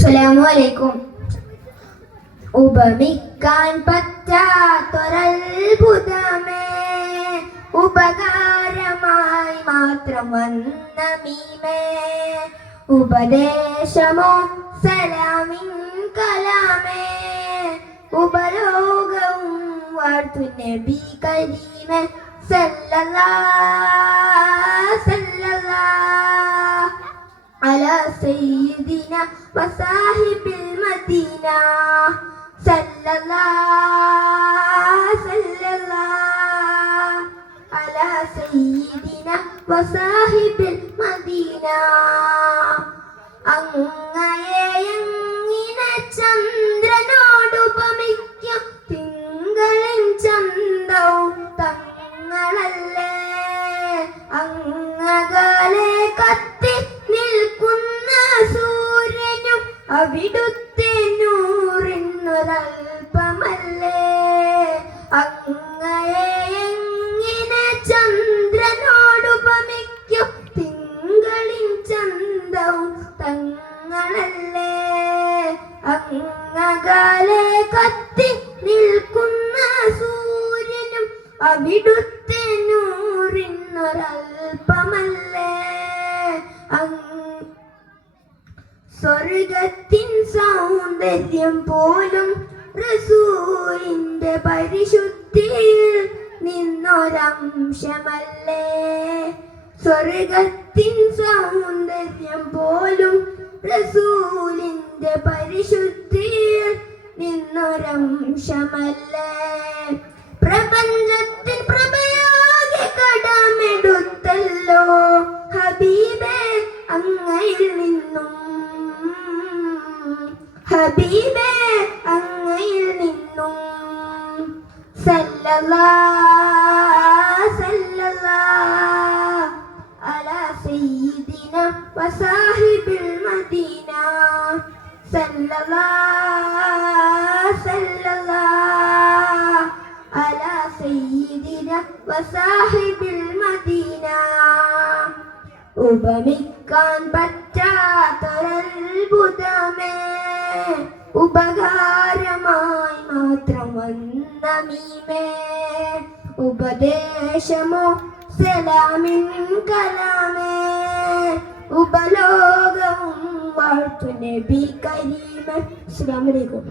അസ്സലാമു അലൈക്കും. ഉപമിക്കാൻ പറ്റാത്തൊരത്ഭുതമേ, ഉപകാരമായി മാത്രം വന്ന മീമേ, ഉപദേശമോ സലാമിൻ കലാമേ, ഉപലോകവും വാഴ്ത്തു നബി കരീമേ സല്ലല്ലാഹ് സല്ലല്ലാഹ് അലാ സയ്യിദിന വസാഹിബിൽ മദീന സല്ലല്ലാഹ് സല്ലല്ലാഹ് അലാ സയ്യിദിന വസാഹിബിൽ മദീന. അങ്ങയെ എങ്ങിനെ ചന്ദ്രനോടുപമിക്കും തിങ്കളിൻ ചന്തവും തങ്ങളല്ലേ, അങ്ങകലെ കത്തി നിൽക്കുന്ന സൂര്യനും അവിടുത്തെ നൂറിനൊരൽപ്പമല്ലേ. അങ്ങയെ എങ്ങിനെ ചന്ദ്രനോടുപമിക്കും തിങ്കളിൻ ചന്തവും തങ്ങളല്ലേ, അങ്ങകലെ കത്തി നിൽക്കുന്ന സൂര്യനും അവിടുത്തെ നൂറിനൊരൽപ്പമല്ലേ. സ്വർഗത്തിൻ സൗന്ദര്യം പോലും റസൂലിന്റെ പരിശുദ്ധിയിൽ നിന്നൊരംശമല്ലേ. സ്വർഗത്തിൻ സൗന്ദര്യം പോലും റസൂലിന്റെ പരിശുദ്ധിയിൽ നിന്നൊരംശമല്ലേ. പ്രപഞ്ചത്തിൻ പ്രഭയാകെ കടമെടുത്തല്ലോ ഹബീബേ അങ്ങയിൽ നിന്നും, ഹബീബേ അങ്ങയിൽ നിന്നും. സല്ലല്ലാഹ് സല്ലല്ലാഹ് അലാ സയ്യിദിന വസാഹിബിൽ മദീന സല്ലല്ലാഹ് സല്ലല്ലാഹ് അലാ സയ്യിദിന വസാഹിബിൽ മദീന. ഉപമിക്കാൻ പറ്റാത്തൊരത്ഭുതമേ, ഉപകാരമായി മാത്രം വന്ന മീമേ, ഉപദേശമോ സലാമിൻ കലാമേ, ഉപലോകവും വാഴ്ത്തു നബി കരീമേ. അസ്സലാമു അലൈക്കും.